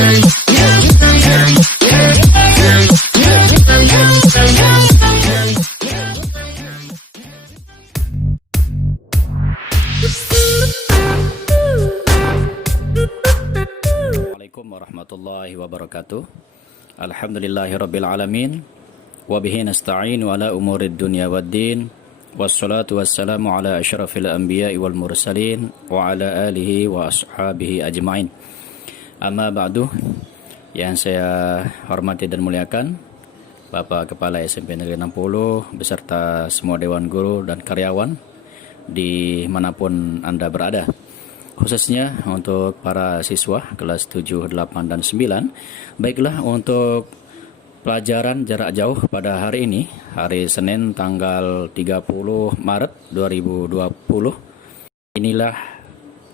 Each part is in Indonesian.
Assalamualaikum warahmatullahi wabarakatuh. Alhamdulillahirabbil alamin wa bihi nasta'in ala umurid dunya waddin. Wassalatu wassalamu ala asyrafil anbiya'i wal mursalin wa ala alihi wa ashabihi ajma'in. Amma ba'du. Yang saya hormati dan muliakan Bapak Kepala SMP Negeri 60 beserta semua dewan guru dan karyawan dimanapun Anda berada, khususnya untuk para siswa kelas 7, 8, dan 9. Baiklah, untuk pelajaran jarak jauh pada hari ini, hari Senin tanggal 30 Maret 2020, inilah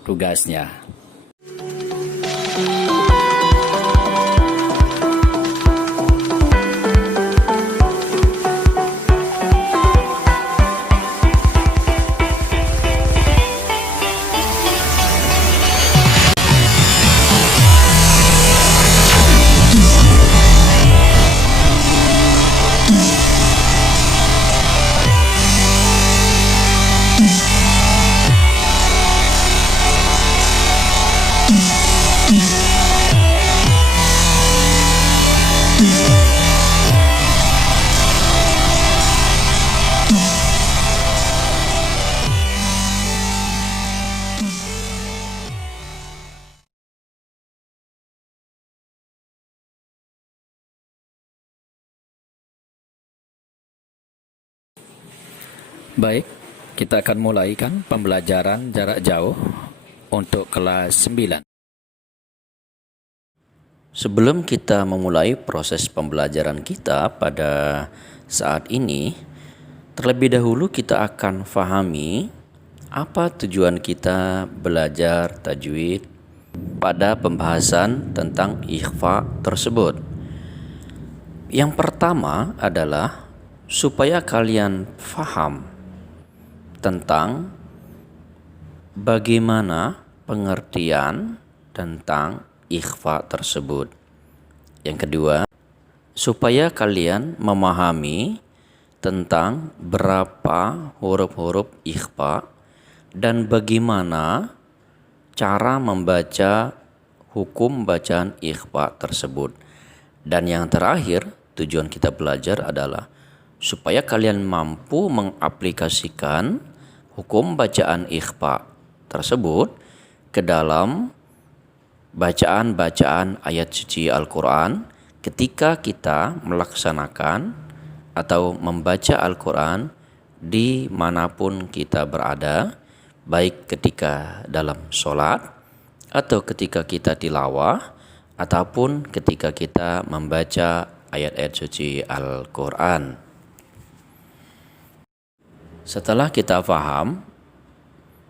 tugasnya. Baik, kita akan mulai pembelajaran jarak jauh untuk kelas 9. Sebelum kita memulai proses pembelajaran kita pada saat ini, terlebih dahulu kita akan fahami apa tujuan kita belajar tajwid pada pembahasan tentang ikhfa tersebut. Yang pertama adalah supaya kalian faham tentang bagaimana pengertian tentang ikhfa tersebut. Yang kedua, supaya kalian memahami tentang berapa huruf-huruf ikhfa dan bagaimana cara membaca hukum bacaan ikhfa tersebut. Dan yang terakhir, tujuan kita belajar adalah supaya kalian mampu mengaplikasikan hukum bacaan ikhfa tersebut ke dalam bacaan-bacaan ayat suci Al-Quran ketika kita melaksanakan atau membaca Al-Quran dimanapun kita berada, baik ketika dalam sholat atau ketika kita tilawah ataupun ketika kita membaca ayat-ayat suci Al-Quran. Setelah kita paham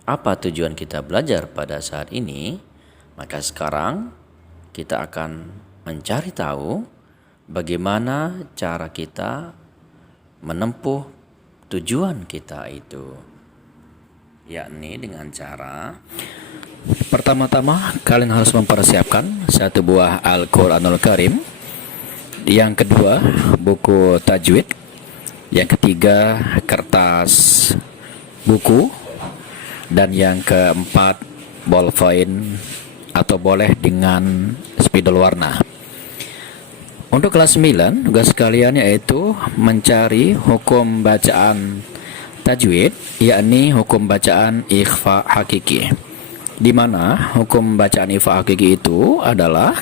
apa tujuan kita belajar pada saat ini, maka sekarang kita akan mencari tahu bagaimana cara kita menempuh tujuan kita itu, yakni dengan cara pertama-tama kalian harus mempersiapkan satu buah Al-Quranul Karim, yang kedua buku tajwid, yang ketiga kertas buku, dan yang keempat ballpoint atau boleh dengan spidol warna. Untuk kelas 9, tugas kalian yaitu mencari hukum bacaan tajwid, yakni hukum bacaan ikhfa hakiki. Di mana hukum bacaan ikhfa hakiki itu adalah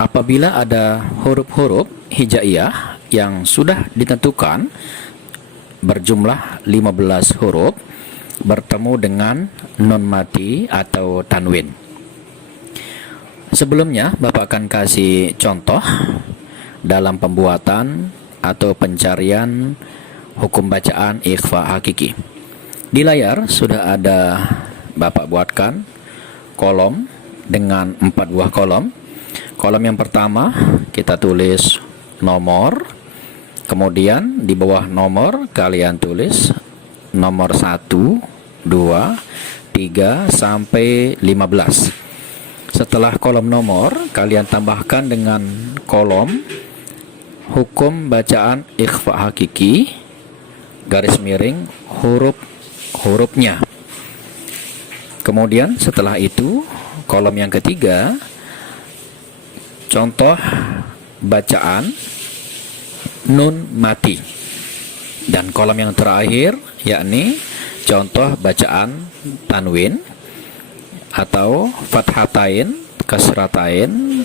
apabila ada huruf-huruf hijaiyah yang sudah ditentukan berjumlah 15 huruf bertemu dengan nun mati atau tanwin. Sebelumnya Bapak akan kasih contoh dalam pembuatan atau pencarian hukum bacaan ikhfa hakiki. Di layar sudah ada Bapak buatkan kolom dengan 4 buah kolom. Kolom yang pertama kita tulis nomor, kemudian di bawah nomor kalian tulis nomor 1, 2, 3 sampai 15. setelah kolom nomor, kalian tambahkan dengan kolom hukum bacaan ikhfa hakiki, garis miring, hurufnya. Kemudian setelah itu, kolom yang ketiga, contoh bacaan nun mati. Dan kolom yang terakhir, yakni contoh bacaan tanwin atau fathatain, kasratain,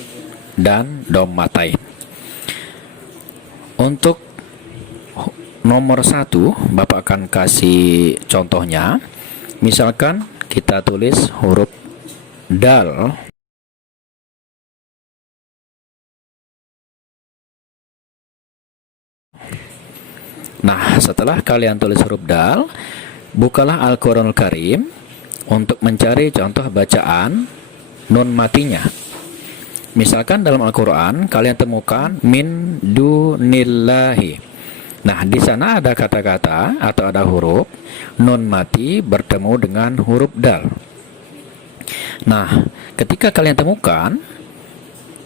dan dhammatain. Untuk nomor 1, Bapak akan kasih contohnya. Misalkan kita tulis huruf dal. Nah, setelah kalian tulis huruf dal, bukalah Al-Quranul Karim untuk mencari contoh bacaan nun matinya. Misalkan dalam Al-Quran kalian temukan min dunillahi. Nah, di sana ada kata-kata atau ada huruf nun mati bertemu dengan huruf dal. Nah, ketika kalian temukan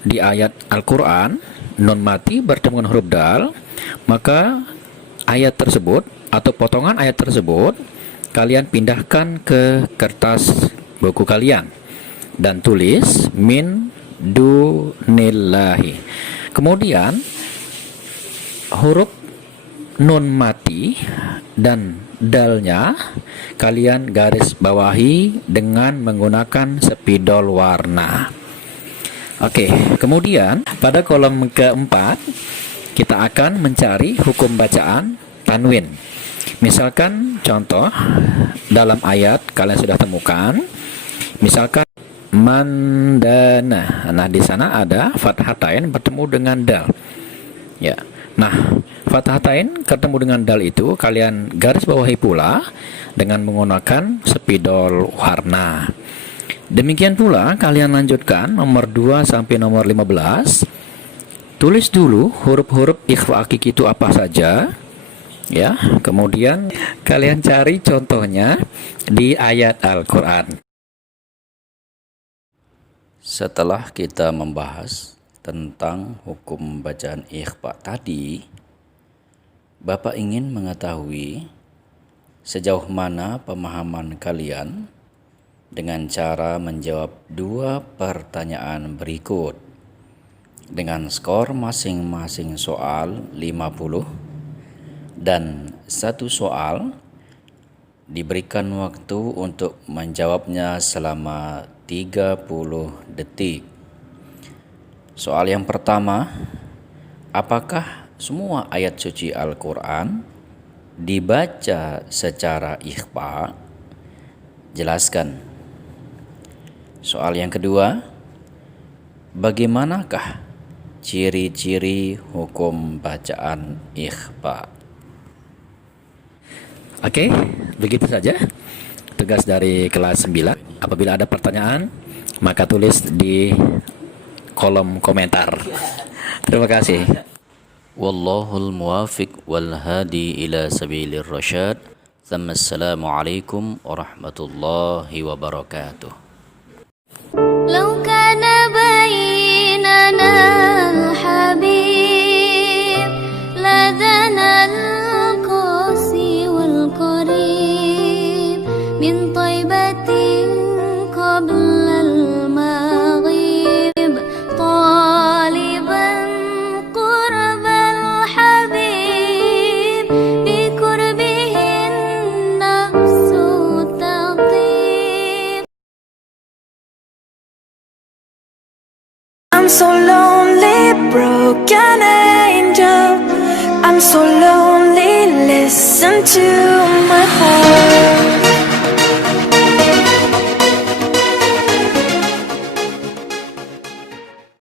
di ayat Al-Quran nun mati bertemu dengan huruf dal, maka ayat tersebut atau potongan ayat tersebut kalian pindahkan ke kertas buku kalian dan tulis min dunillahi. Kemudian huruf nun mati dan dalnya kalian garis bawahi dengan menggunakan spidol warna. Oke, kemudian pada kolom keempat kita akan mencari hukum bacaan tanwin. Misalkan contoh dalam ayat kalian sudah temukan, misalkan mandana. Nah, di sana ada fathatain bertemu dengan dal. Ya. Nah, fathatain ketemu dengan dal itu kalian garis bawahi pula dengan menggunakan spidol warna. Demikian pula kalian lanjutkan nomor 2 sampai nomor 15. Tulis dulu huruf-huruf ikhfa hakiki itu apa saja. Ya, kemudian kalian cari contohnya di ayat Al-Qur'an. Setelah kita membahas tentang hukum bacaan ikhfa tadi, Bapak ingin mengetahui sejauh mana pemahaman kalian dengan cara menjawab 2 pertanyaan berikut dengan skor masing-masing soal 50 dan 1 soal diberikan waktu untuk menjawabnya selama 30 detik. Soal yang pertama, apakah semua ayat suci Al-Quran dibaca secara ikhfa? Jelaskan. Soal yang kedua, bagaimanakah ciri-ciri hukum bacaan ikhfa? Oke, begitu saja tugas dari kelas 9. Apabila ada pertanyaan, maka tulis di kolom komentar. Terima kasih. Wallahul muwafiq wal hadi ila sabilir rasyad. Assalamualaikum warahmatullahi wabarakatuh. لو كان بيننا الحبيب لدنا القاسي والقريب من طيبة قبل المغيب طالبا قرب الحبيب بقربه النفس تطيب. I'm so lonely, broken angel. I'm so lonely, listen to my heart.